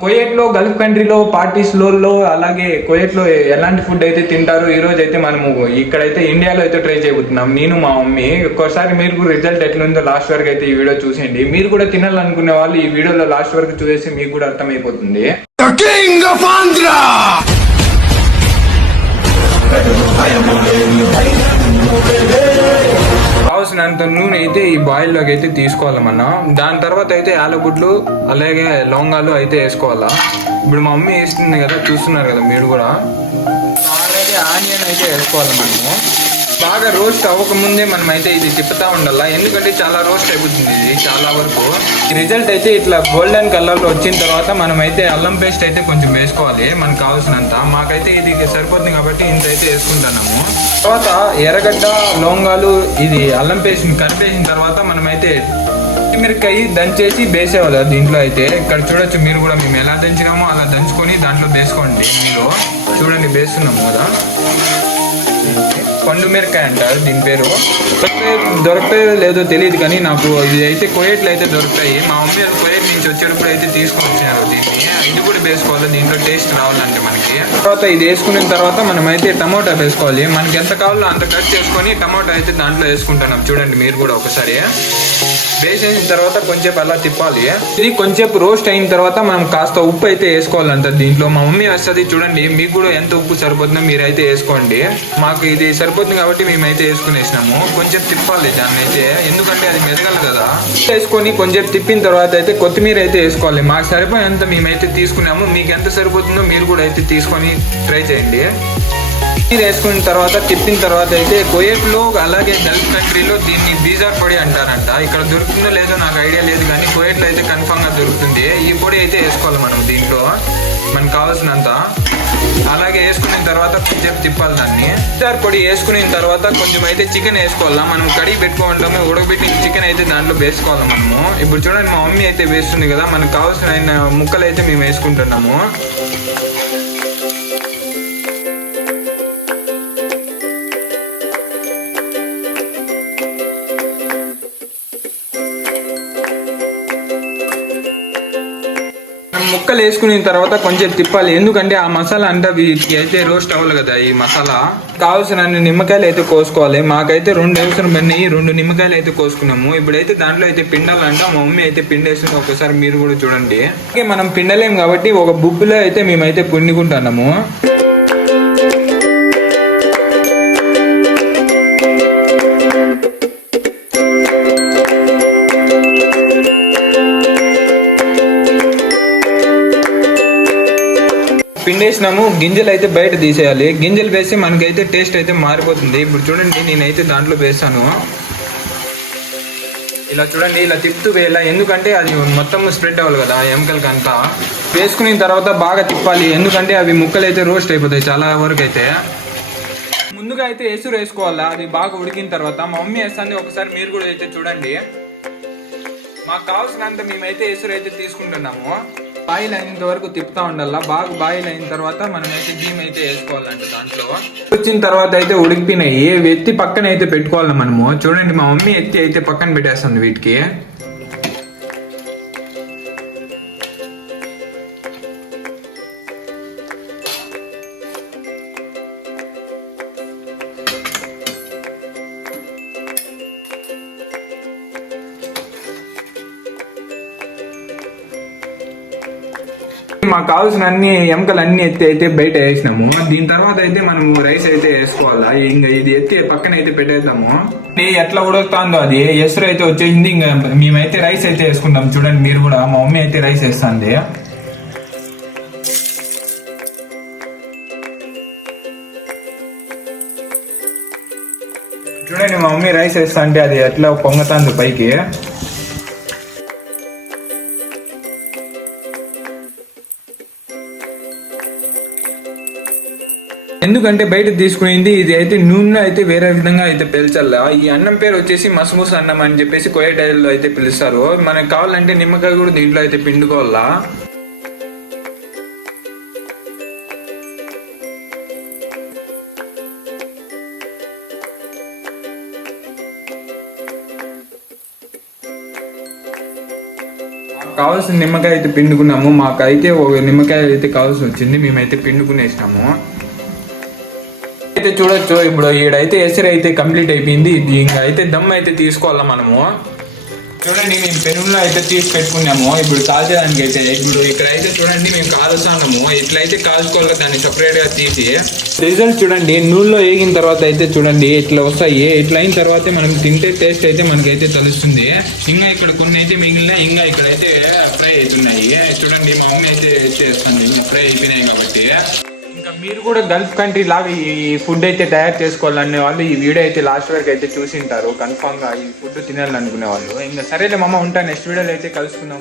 Kuwait లో Gulf కంట్రీలో parties లో అలాగే కువైట్ లో ఎలాంటి ఫుడ్ అయితే తింటారు ఈ రోజు అయితే మనము ఇక్కడైతే ఇండియాలో అయితే ట్రై చేయబోతున్నాం నేను మా మమ్మీ. ఒక్కోసారి మీరు కూడా రిజల్ట్ ఎట్లుందో లాస్ట్ వరకు అయితే ఈ వీడియో చూసేయండి. మీరు కూడా తినాలనుకునే వాళ్ళు ఈ వీడియోలో లాస్ట్ వరకు చూసేసి మీకు కూడా అర్థమైపోతుంది. కావాల్సినంత నూనె అయితే ఈ బాయిల్ లోకి అయితే తీసుకోవాలి మనం. దాని తర్వాత అయితే యాలగుడ్లు అలాగే లవంగాలు అయితే వేసుకోవాలా. ఇప్పుడు మా మమ్మీ వేస్తుంది కదా, చూస్తున్నారు కదా మీరు కూడా. అలాగే ఆనియన్ అయితే వేసుకోవాలి మనము. బాగా రోస్ట్ అవ్వకముందే మనం అయితే ఇది తిప్పుతా ఉండాలా, ఎందుకంటే చాలా రోస్ట్ అయిపోతుంది ఇది చాలా వరకు. రిజల్ట్ అయితే ఇట్లా గోల్డెన్ కలర్ లో వచ్చిన తర్వాత మనం అయితే అల్లం పేస్ట్ అయితే కొంచెం వేసుకోవాలి మనకు కావాల్సినంత. మాకైతే ఇది సరిపోతుంది కాబట్టి ఇంత అయితే వేసుకుంటున్నాము. తర్వాత ఎర్రగడ్డ లవంగాలు ఇది అల్లం పేస్ట్ కలిపేసిన తర్వాత మనమైతే పచ్చిమిరకాయ దంచేసి వేసేవాళ్ళు దీంట్లో అయితే. ఇక్కడ చూడొచ్చు మీరు కూడా, మేము ఎలా దంచినామో అలా దంచుకొని దాంట్లో వేసుకోండి. మీరు చూడండి వేస్తున్నాము కదా. పండు మిరకాయ అంటారు దీని పేరు. దొరుకుతాయో లేదో తెలియదు కానీ నాకు ఇది అయితే కువైట్లో అయితే దొరుకుతాయి. మా మమ్మీ కువైట్ నుంచి వచ్చేటప్పుడు అయితే తీసుకొని వచ్చినారు దీన్ని. ఇది కూడా వేసుకోవాలి దీంట్లో టేస్ట్ రావాలంటే మనకి. తర్వాత ఇది వేసుకున్న తర్వాత మనం అయితే టమోటా వేసుకోవాలి. మనకి ఎంత కావాలో అంత కట్ చేసుకొని టమోటా అయితే దాంట్లో వేసుకుంటున్నాం. చూడండి మీరు కూడా ఒకసారి. వేసేసిన తర్వాత కొంచెం అలా తిప్పాలి. ఇది కొంచెం రోస్ట్ అయిన తర్వాత మనం కాస్త ఉప్పు అయితే వేసుకోవాలంట దీంట్లో. మా మమ్మీ వస్తుంది చూడండి, మీకు కూడా ఎంత ఉప్పు సరిపోతుందో మీరైతే వేసుకోండి. మాకు ఇది సరిపోతుంది కాబట్టి మేమైతే వేసుకునేసినాము. కొంచెం తిప్పాలి దాన్ని అయితే, ఎందుకంటే అది మెదగాలి కదా. వేసుకొని కొంచెం తిప్పిన తర్వాత అయితే కొత్తిమీర అయితే వేసుకోవాలి. మాకు సరిపోయేంత మేమైతే తీసుకున్నాము. మీకు ఎంత సరిపోతుందో మీరు కూడా అయితే తీసుకొని ట్రై చేయండి. నీరు వేసుకున్న తర్వాత తిప్పిన తర్వాత అయితే కువైట్ లో అలాగే గల్ఫ్ కంట్రీలో దీన్ని బీజార్ పొడి అంటారంట. ఇక్కడ దొరుకుతుందో లేదో నాకు ఐడియా లేదు కానీ కువైట్ లో అయితే కన్ఫర్మ్ గా దొరుకుతుంది. ఈ పొడి అయితే వేసుకోవాలి మనం దీంట్లో మనకు కావాల్సినంత. అలాగే వేసుకున్న తర్వాత కొంచెం తిప్పాలి దాన్ని. బీజార్ పొడి వేసుకున్న తర్వాత కొంచెం అయితే చికెన్ వేసుకోవాలా. మనం కడిగి పెట్టుకుంటాము, ఉడకబెట్టిన చికెన్ అయితే దాంట్లో వేసుకోవాలి మనము. ఇప్పుడు చూడండి మా మమ్మీ అయితే వేస్తుంది కదా, మనకు కావాల్సిన ముక్కలు అయితే మేము వేసుకుంటున్నాము. ముక్కలు వేసుకున్న తర్వాత కొంచెం తిప్పాలి, ఎందుకంటే ఆ మసాలా అంటే వీటికి అయితే రోస్ట్ అవ్వాలి కదా. ఈ మసాలా కావాల్సిన నిమ్మకాయలు అయితే కోసుకోవాలి. మాకైతే 2 అవసరం పడినాయి, 2 నిమ్మకాయలు అయితే కోసుకున్నాము. ఇప్పుడైతే దాంట్లో అయితే పిండాలంట. మా మమ్మీ అయితే పిండేస్తుంది, ఒకసారి మీరు కూడా చూడండి. మనం పిండలేం కాబట్టి ఒక బుబ్బులో అయితే మేమైతే పిండుకుంటున్నాము. పిండేసినాము. గింజలు అయితే బయట తీసేయాలి. గింజలు వేసి మనకైతే టేస్ట్ అయితే మారిపోతుంది. ఇప్పుడు చూడండి నేనైతే దాంట్లో వేసాను. ఇలా చూడండి, ఇలా తిప్పుతూ వేయాలి, ఎందుకంటే అది మొత్తం స్ప్రెడ్ అవ్వాలి కదా ఎముకలకి అంతా. వేసుకున్న తర్వాత బాగా తిప్పాలి, ఎందుకంటే అవి ముక్కలు అయితే రోస్ట్ అయిపోతాయి చాలా వరకు అయితే. ముందుగా అయితే ఎసురు వేసుకోవాలా, అది బాగా ఉడికిన తర్వాత. మా మమ్మీ వేస్తుంది, ఒకసారి మీరు కూడా అయితే చూడండి. మాకు కావాల్సినంత మేమైతే ఎసురు అయితే తీసుకుంటున్నాము. బాయిల్ అయినంత వరకు తిప్పుతా ఉండాలా. బాగా బాయిల్ అయిన తర్వాత మనం అయితే బియ్యం అయితే వేసుకోవాలంట దాంట్లో. వచ్చిన తర్వాత అయితే ఉడికిపోయినాయి, ఎత్తి పక్కన అయితే పెట్టుకోవాలి మనము. చూడండి మా మమ్మీ ఎత్తి అయితే పక్కన పెట్టేస్తుంది వీటికి. మాకు కావాల్సిన అన్ని ఎముకలు అన్ని ఎత్తి అయితే బయట వేసినాము. దీని తర్వాత అయితే మనము రైస్ అయితే వేసుకోవాలా. ఇంకా ఇది ఎత్తి పక్కన అయితే పెట్టేద్దాము. ఎట్లా ఉడుకుతుందో అది ఎసురు అయితే వచ్చేసింది. ఇంకా మేమైతే రైస్ అయితే వేసుకుంటాం. చూడండి మీరు కూడా, మా మమ్మీ అయితే రైస్ వేస్తుంది. చూడండి మా మమ్మీ రైస్ వేస్తా అంటే అది ఎట్లా పొంగతాంది పైకి. ఎందుకంటే బయట తీసుకునేది ఇది అయితే నూనె అయితే వేరే విధంగా అయితే పెంచాలా. ఈ అన్నం పేరు వచ్చేసి మస్మూస్ అన్నం అని చెప్పేసి కువైట్ లో అయితే పిలుస్తారు. మనకు కావాలంటే నిమ్మకాయ కూడా దీంట్లో అయితే పిండుకోవాలా. కావాల్సిన నిమ్మకాయ అయితే పిండుకున్నాము. మాకైతే ఒక నిమ్మకాయ అయితే కావాల్సి వచ్చింది, మేమైతే పిండుకునేసినాము. అయితే చూడొచ్చు ఇప్పుడు ఈడైతే ఎసరు అయితే కంప్లీట్ అయిపోయింది. ఇది ఇంకా అయితే దమ్ అయితే తీసుకోవాలా మనము. చూడండి మేము పెనుల్లో అయితే తీసి పెట్టుకున్నాము. ఇప్పుడు కాల్చడానికి అయితే ఇప్పుడు ఇక్కడ అయితే చూడండి మేము కాలుస్తున్నాము. ఇట్లయితే కాల్చుకోవాలి దాన్ని సపరేట్గా తీసి. రిజల్ట్ చూడండి, నూనెలో వేగిన తర్వాత అయితే చూడండి ఇట్లా వస్తాయి. ఇట్లా అయిన తర్వాత మనం తింటే టేస్ట్ అయితే మనకైతే తెలుస్తుంది. ఇంకా ఇక్కడ కొన్ని అయితే మిగిలిన ఇంకా ఇక్కడైతే ఫ్రై అవుతున్నాయి. చూడండి మా మమ్మీ అయితే చేస్తుంది, ఇంకా ఫ్రై అయిపోయినాయి కాబట్టి. ఇంకా మీరు కూడా గల్ఫ్ కంట్రీ లాగా ఈ ఫుడ్ అయితే తయారు చేసుకోవాలనే వాళ్ళు ఈ వీడియో అయితే లాస్ట్ వరకు అయితే చూసింటారు. కన్ఫామ్గా ఈ ఫుడ్ తినాలనుకునే వాళ్ళు. ఇంకా సరేలే మామ, ఉంటాను. నెక్స్ట్ వీడియోలో అయితే కలుసుకుందాం.